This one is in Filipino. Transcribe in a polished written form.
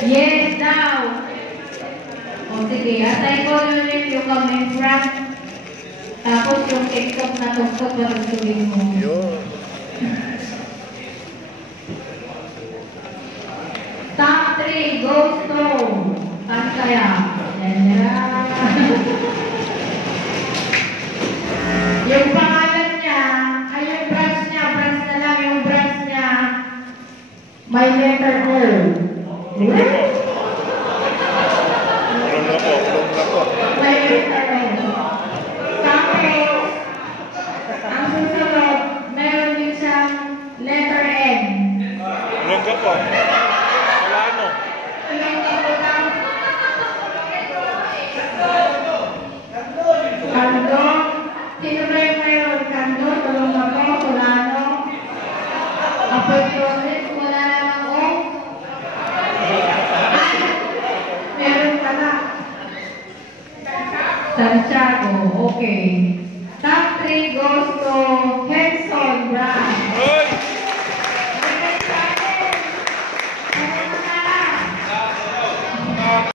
Yes, daw. O sige, atay ko ulit yung coming from. Tapos yung TikTok na tuktok na tugtugin mo. Yun. Top 3, goes to. Saan kaya? Yan. Yung pangalan niya, ay yung branch na lang yung branch niya. May letter O. Tulong na po. May letter O. Tapos, ang susunod, meron din siyang letter N. Tulong ka po. Wala ano. Kando. Sino ba yung meron? Kando, tulong ako, Solano. Apoytones, wala naman O. Meron pala. Santiago, okay.